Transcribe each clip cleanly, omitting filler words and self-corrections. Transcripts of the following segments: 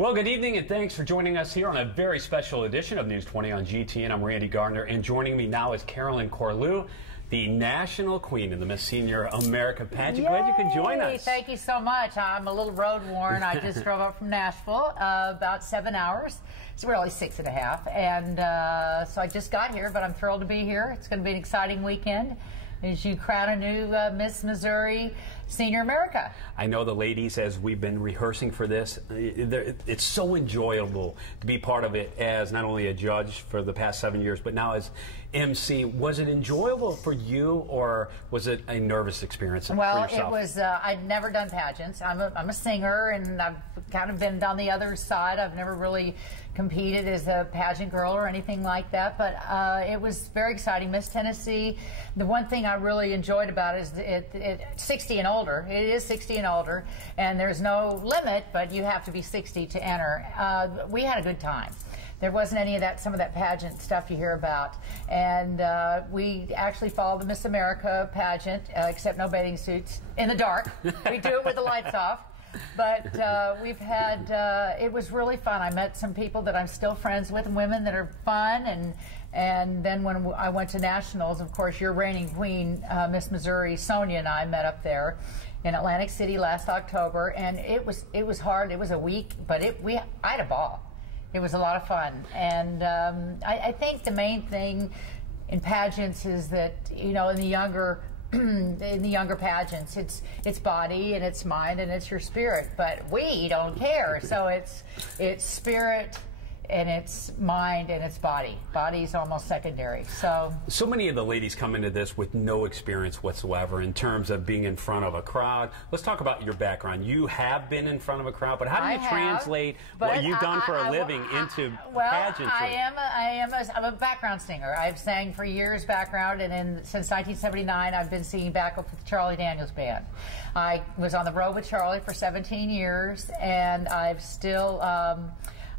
Well, good evening and thanks for joining us here on a very special edition of News 20 on GTN. I'm Randy Gardner, and joining me now is Carolyn Corlew, the national queen in the Miss Senior America pageant. Glad you could join us. Thank you so much. I'm a little road worn. I just drove up from Nashville about 7 hours. It's really 6.5. And so I just got here, but I'm thrilled to be here. It's going to be an exciting weekend as you crown a new Miss Missouri Senior America. I know the ladies, as we've been rehearsing for this, it's so enjoyable to be part of it as not only a judge for the past 7 years, but now as MC. Was it enjoyable for you, or was it a nervous experience for yourself? Well, it was. I'd never done pageants. I'm a singer, and I've kind of been on the other side. I've never really competed as a pageant girl or anything like that, but it was very exciting. Miss Tennessee, the one thing I really enjoyed about it is it's 60 and older. It is 60 and older, and there's no limit, but you have to be 60 to enter. We had a good time. There wasn't any of that, some of that pageant stuff you hear about. And we actually followed the Miss America pageant, except no bathing suits, in the dark. We do it with the lights off. But we've had, it was really fun. I met some people that I'm still friends with, and women that are fun. And then when I went to nationals, of course, your reigning queen, Miss Missouri, Sonia, and I met up there in Atlantic City last October. And it was hard. It was a week, but I had a ball. It was a lot of fun. And I think the main thing in pageants is that, you know, in the younger pageants, it's body and it's mind and it's your spirit, but we don't care. So it's spirit and it's mind and it's body. Body's almost secondary. So many of the ladies come into this with no experience whatsoever in terms of being in front of a crowd. Let's talk about your background. You have been in front of a crowd, but how do you translate what you've done for a living into pageantry? I'm a background singer. I've sang for years background, and since 1979 I've been singing backup with the Charlie Daniels Band. I was on the road with Charlie for 17 years, and I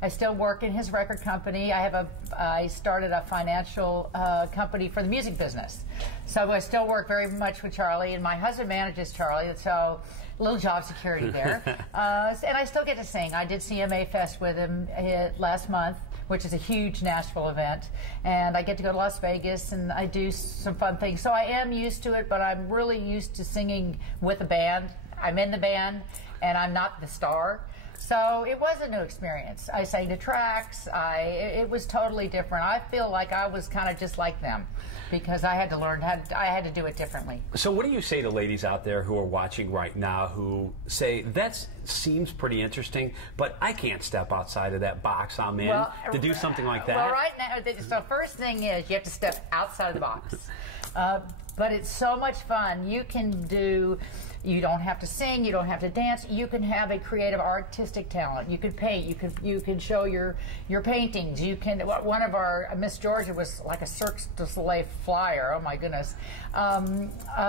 still work in his record company. I started a financial company for the music business. So I still work very much with Charlie, and my husband manages Charlie, so a little job security there. And I still get to sing. I did CMA Fest with him last month, which is a huge Nashville event. And I get to go to Las Vegas, and I do some fun things. So I am used to it, but I'm really used to singing with a band. I'm in the band, and I'm not the star. So it was a new experience. I sang to tracks. It was totally different. I feel like I was kind of just like them because I had to learn I had to do it differently. So what do you say to ladies out there who are watching right now who say, that seems pretty interesting, but I can't step outside of that box I'm in to do something like that? Well, right now, so first thing is you have to step outside of the box. But it's so much fun. You don't have to sing, you don't have to dance, you can have a creative artistic talent. You could paint, you can show your paintings. You can, one of our, Miss Georgia was like a Cirque du Soleil flyer, oh my goodness.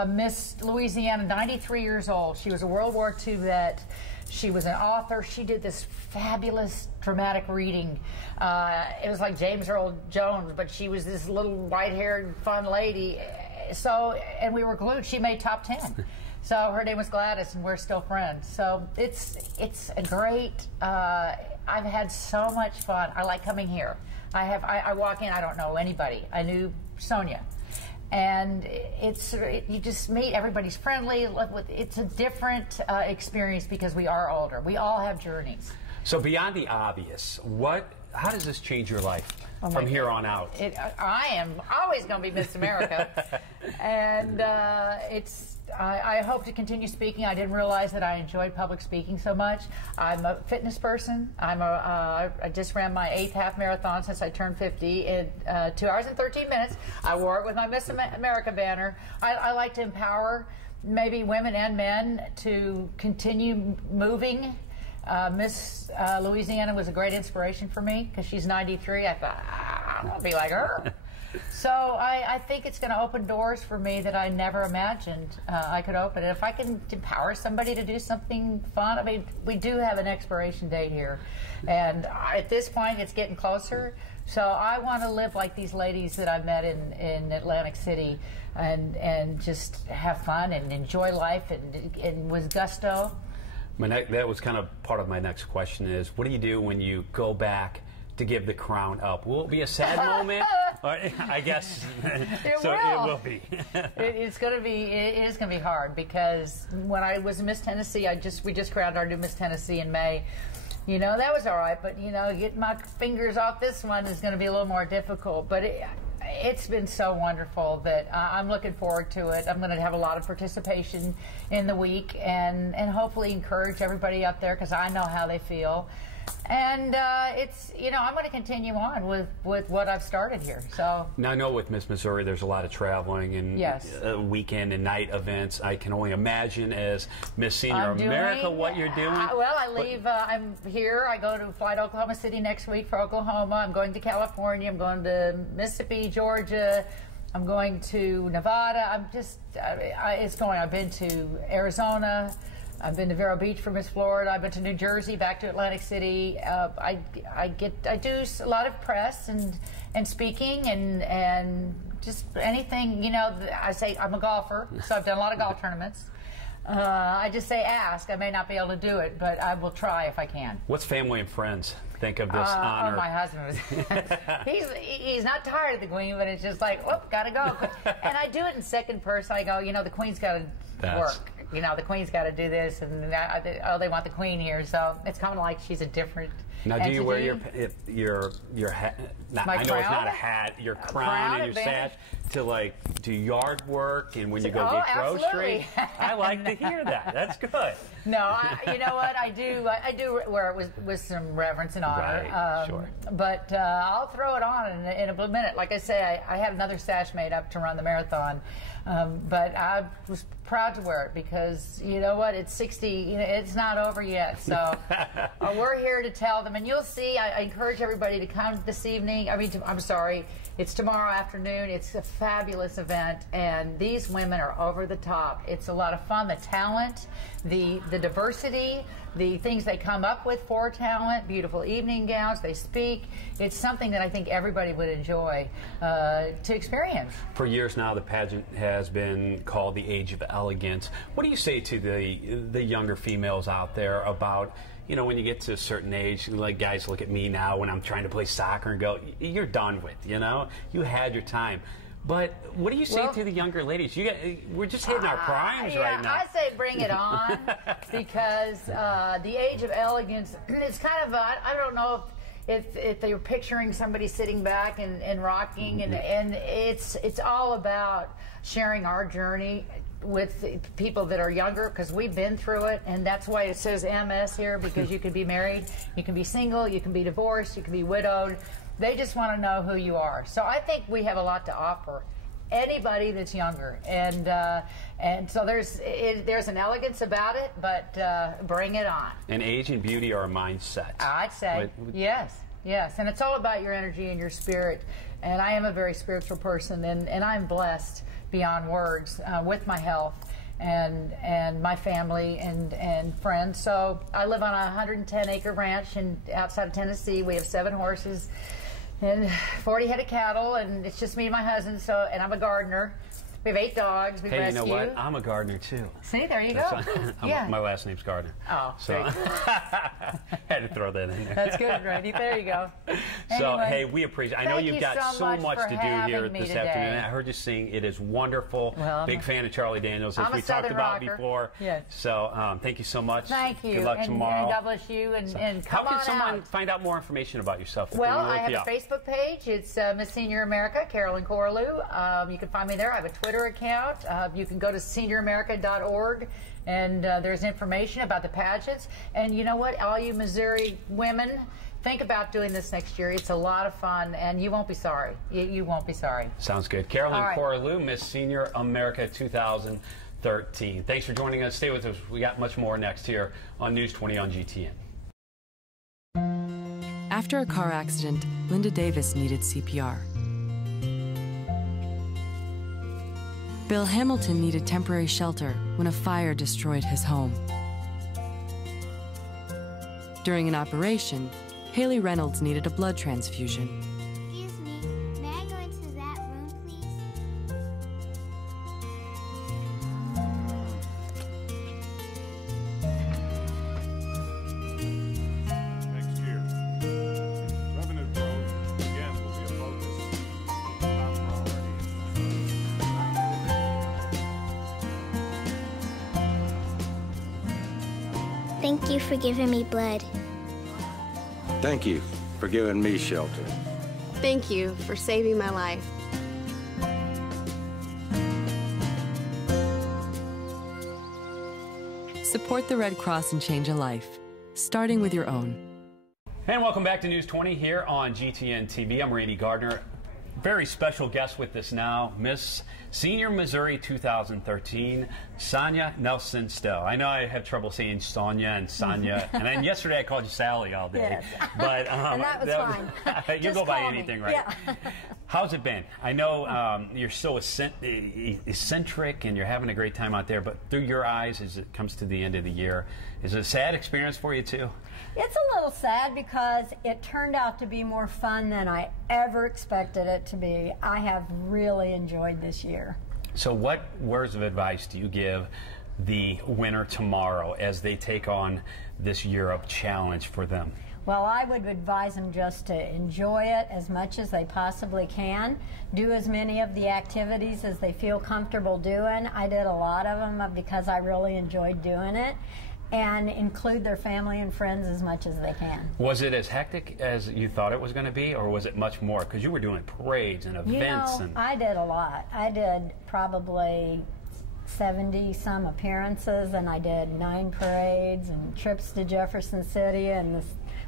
Miss Louisiana, 93 years old, she was a World War II vet. She was an author. She did this fabulous dramatic reading. It was like James Earl Jones, but she was this little white-haired fun lady. So, and we were glued. She made top 10. So her name was Gladys, and we're still friends. So it's a great. I've had so much fun. I like coming here. I walk in. I don't know anybody. I knew Sonia, and you just meet. Everybody's friendly. It's a different experience because we are older. We all have journeys. So beyond the obvious, how does this change your life from here on out? I am always going to be Miss America, and I hope to continue speaking. I didn't realize that I enjoyed public speaking so much. I'm a fitness person. I just ran my 8th half marathon since I turned 50 in 2 hours and 13 minutes. I wore it with my Miss America banner. I like to empower maybe women and men to continue moving. Miss Louisiana was a great inspiration for me because she's 93. I thought, I want to be like her. So I think it's going to open doors for me that I never imagined I could open. And if I can empower somebody to do something fun, I mean, we do have an expiration date here. And at this point, it's getting closer. So I want to live like these ladies that I met in Atlantic City and just have fun and enjoy life and with gusto. That was kind of part of my next question is, what do you do when you go back to give the crown up? Will it be a sad moment? I guess it will be. It is going to be hard, because when I was Miss Tennessee, we just crowned our new Miss Tennessee in May. You know, that was all right, but you know, getting my fingers off this one is going to be a little more difficult. But it's been so wonderful that I'm looking forward to it. I'm going to have a lot of participation in the week, and hopefully encourage everybody up there, because I know how they feel. And it's, you know, I'm going to continue on with what I've started here. So now, I know with Miss Missouri, there's a lot of traveling and yes. Weekend and night events. I can only imagine as Miss Senior America what you're doing. Well, I leave. I'm here. I go to fly to Oklahoma City next week for Oklahoma. I'm going to California. I'm going to Mississippi, Georgia. I'm going to Nevada. I've been to Arizona. I've been to Vero Beach for Miss Florida. I've been to New Jersey, back to Atlantic City. I do a lot of press and speaking and just anything. You know, I say I'm a golfer, so I've done a lot of golf tournaments. I just say ask. I may not be able to do it, but I will try if I can. What's family and friends think of this honor? Oh, my husband he's not tired of the Queen, but it's just like, whoop, gotta go. And I do it in second person. I go, you know, the Queen's got to work. You know, the Queen's got to do this, and they want the Queen here, so it's kind of like she's a different Now, do you wear your hat? My I know crown? It's not a hat. Your crown and your sash to like do yard work, and when you go get groceries. I like to hear that. That's good. No, you know what? I do wear it with some reverence and honor. Right, sure. But I'll throw it on in a minute. Like I say, I had another sash made up to run the marathon. But I was proud to wear it because, you know what, it's 60, you know, it's not over yet. So we're here to tell them. And you'll see, I encourage everybody to come this evening. I'm sorry, it's tomorrow afternoon. It's a fabulous event. And these women are over the top. It's a lot of fun. The talent, the diversity, the things they come up with for talent, beautiful evening gowns, they speak. It's something that I think everybody would enjoy to experience. For years now, the pageant has been called the Age of Elegance. What do you say to the younger females out there about, you know, when you get to a certain age, like guys look at me now when I'm trying to play soccer and go, you're done with, you know? You had your time. But what do you say to the younger ladies? We're just hitting our primes right now. I say bring it on because the Age of Elegance, it's kind of, I don't know if they were picturing somebody sitting back and rocking, and it's all about sharing our journey with people that are younger, because we've been through it, and that's why it says MS here, because you can be married, you can be single, you can be divorced, you can be widowed. They just want to know who you are. So I think we have a lot to offer anybody that's younger, and so there's an elegance about it, but bring it on. And age and beauty are a mindset. I'd say yes, and it's all about your energy and your spirit. And I am a very spiritual person, and I'm blessed beyond words with my health and my family and friends. So I live on a 110-acre ranch outside of Tennessee. We have 7 horses and 40 head of cattle, and it's just me and my husband. And I'm a gardener. We have 8 dogs. We rescue. You know what? I'm a gardener too. See, there you go. My last name's Gardner. Oh, so had to throw that in there. That's good, Randy. There you go. So, anyway, hey, we appreciate. I know you've got so much to do here this afternoon. I heard you sing. It is wonderful. Well, big fan of Charlie Daniels, as we talked about before. Yes. So, thank you so much. Thank you. Good luck tomorrow. And God bless you. And come on out. How can someone find out more information about yourself? Well, I have a Facebook page. It's Miss Senior America, Carolyn Corlew. You can find me there. I have a Twitter account. You can go to senioramerica.org, and there's information about the pageants. And you know what? All you Missouri women, think about doing this next year. It's a lot of fun, and you won't be sorry. You won't be sorry. Sounds good. Carolyn Corlew, Miss Senior America 2013. Thanks for joining us. Stay with us. We got much more next here on News 20 on GTN. After a car accident, Linda Davis needed CPR. Bill Hamilton needed temporary shelter when a fire destroyed his home. During an operation, Haley Reynolds needed a blood transfusion. Excuse me, may I go into that room, please? Thank you for giving me blood. Thank you for giving me shelter. Thank you for saving my life. Support the Red Cross and change a life, starting with your own. And welcome back to News 20 here on GTN TV. I'm Randy Gardner. Very special guest with us now, Miss Senior Missouri 2013, Sonya Nelson Still. I know I have trouble saying Sonya and Sonya, and then yesterday I called you Sally all day. Yes. But and that was fine. You go by anything, right? Yeah. How's it been? I know you're so eccentric and you're having a great time out there, but through your eyes, as it comes to the end of the year, is it a sad experience for you too? It's a little sad because it turned out to be more fun than I ever expected it to be. I have really enjoyed this year. So what words of advice do you give the winner tomorrow as they take on this Europe challenge for them? Well, I would advise them just to enjoy it as much as they possibly can. Do as many of the activities as they feel comfortable doing. I did a lot of them because I really enjoyed doing it. And include their family and friends as much as they can. Was it as hectic as you thought it was going to be, or was it much more? Because you were doing parades and events. You know, I did a lot. I did probably 70-some appearances, and I did 9 parades and trips to Jefferson City and the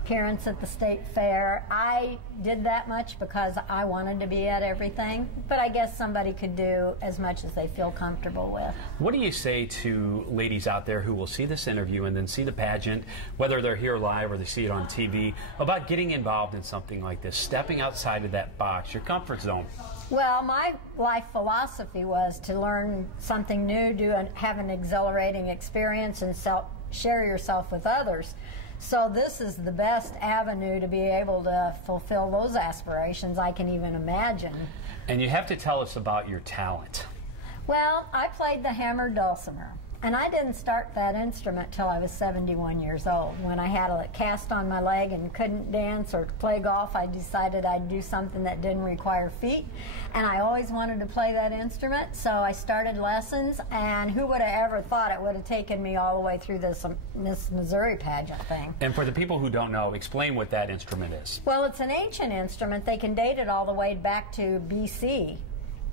appearance at the State Fair. I did that much because I wanted to be at everything, but I guess somebody could do as much as they feel comfortable with. What do you say to ladies out there who will see this interview and then see the pageant, whether they're here live or they see it on TV, about getting involved in something like this, stepping outside of that box, your comfort zone? Well, my life philosophy was to learn something new, have an exhilarating experience, and share yourself with others. So this is the best avenue to be able to fulfill those aspirations I can even imagine. And you have to tell us about your talent. Well, I played the hammered dulcimer, and I didn't start that instrument till I was 71 years old. When I had a cast on my leg and couldn't dance or play golf, I decided I'd do something that didn't require feet, and I always wanted to play that instrument, so I started lessons, and who would have ever thought it would have taken me all the way through this Miss Missouri pageant thing. And for the people who don't know, explain what that instrument is. Well, it's an ancient instrument. They can date it all the way back to BC.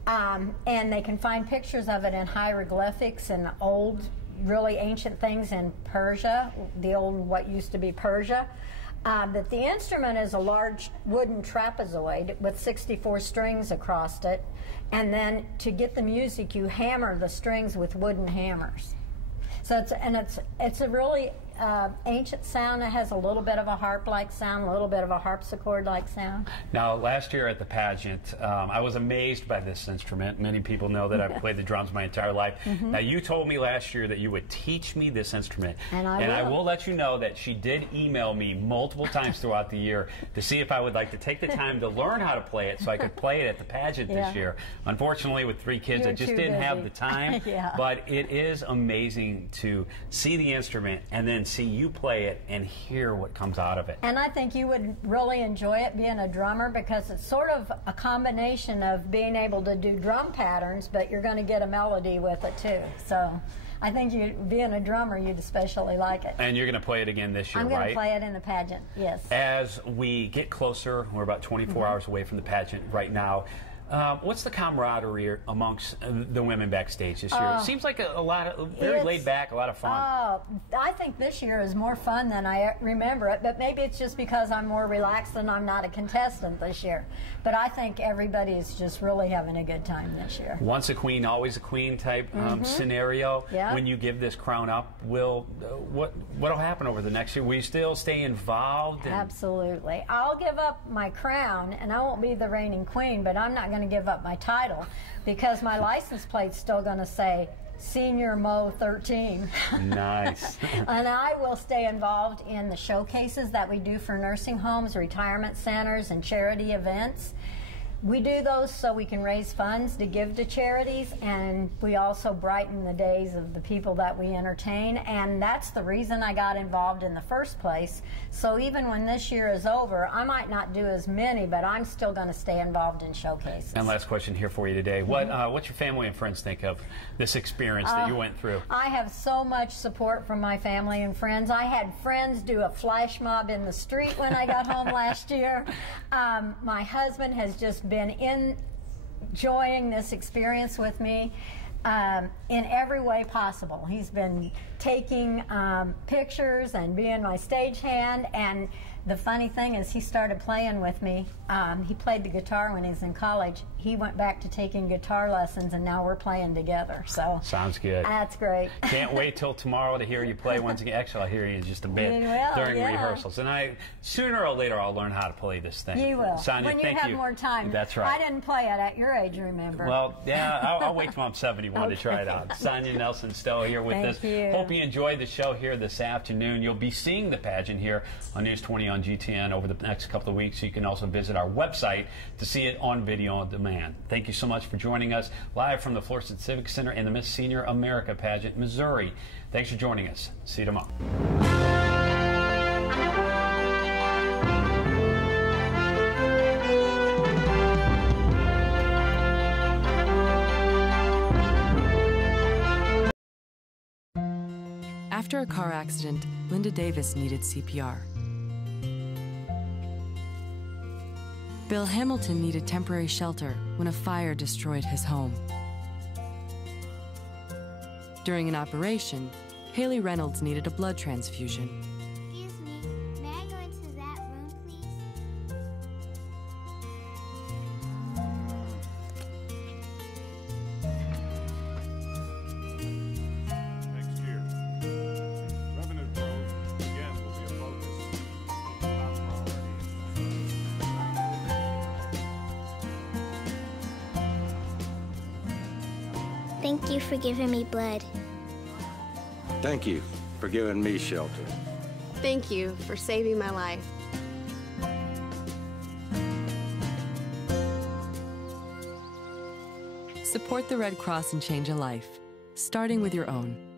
And they can find pictures of it in hieroglyphics and old, really ancient things in Persia, the old, what used to be Persia. But the instrument is a large wooden trapezoid with 64 strings across it. And then to get the music, you hammer the strings with wooden hammers. So it's a really ancient sound. It has a little bit of a harp-like sound, a little bit of a harpsichord-like sound. Now, last year at the pageant, I was amazed by this instrument. Many people know that I've played the drums my entire life. Now, you told me last year that you would teach me this instrument. And I will let you know that she did email me multiple times throughout the year to see if I would like to take the time to learn how to play it so I could play it at the pageant this year. Unfortunately, with 3 kids, I just didn't have the time. But it is amazing to see the instrument and then see you play it and hear what comes out of it. And I think you would really enjoy it being a drummer, because it's sort of a combination of being able to do drum patterns, but you're going to get a melody with it too. So I think being a drummer, you'd especially like it. And you're going to play it again this year, I'm going right? to play it in the pageant, yes. As we get closer, we're about 24 hours away from the pageant right now. What's the camaraderie amongst the women backstage this year? It seems like a lot of very laid back, a lot of fun. I think this year is more fun than I remember it, but maybe it's just because I'm more relaxed and I'm not a contestant this year. But I think everybody is just really having a good time this year. Once a queen, always a queen type scenario. Yeah. When you give this crown up, what'll happen over the next year? Will you still stay involved? Absolutely. I'll give up my crown, and I won't be the reigning queen, but I'm not going to give up my title, because my license plate's still going to say Senior Mo 13. Nice. And I will stay involved in the showcases that we do for nursing homes, retirement centers, and charity events. We do those so we can raise funds to give to charities, and we also brighten the days of the people that we entertain, and that's the reason I got involved in the first place. So even when this year is over, I might not do as many, but I'm still going to stay involved in showcases. And last question here for you today. What's your family and friends think of this experience that you went through? I have so much support from my family and friends. I had friends do a flash mob in the street when I got home last year. My husband has just been enjoying this experience with me in every way possible. He's been taking pictures and being my stagehand, and the funny thing is he started playing with me. He played the guitar when he was in college. He went back to taking guitar lessons, and now we're playing together. So sounds good. That's great. Can't wait till tomorrow to hear you play once again. Actually, I'll hear you just a bit during rehearsals. And sooner or later, I'll learn how to play this thing. You will. Sonia, when you thank have more time. That's right. I didn't play it at your age, remember? Well, yeah, I'll wait till I'm 71 to try it out. Sonia Nelson Stowe here with us. Thank you. Hope you enjoyed the show here this afternoon. You'll be seeing the pageant here on News 20 on GTN over the next couple of weeks. You can also visit our website to see it on video on demand. Thank you so much for joining us live from the Florissant Civic Center in the Miss Senior America pageant, Missouri. Thanks for joining us. See you tomorrow. After a car accident, Linda Davis needed CPR. Bill Hamilton needed temporary shelter when a fire destroyed his home. During an operation, Haley Reynolds needed a blood transfusion. Excuse me, may I go into that room, please? Next year, revenue growth again will be a focus. Top priority. Thank you for giving me blood. Thank you for giving me shelter. Thank you for saving my life. Support the Red Cross and change a life, starting with your own.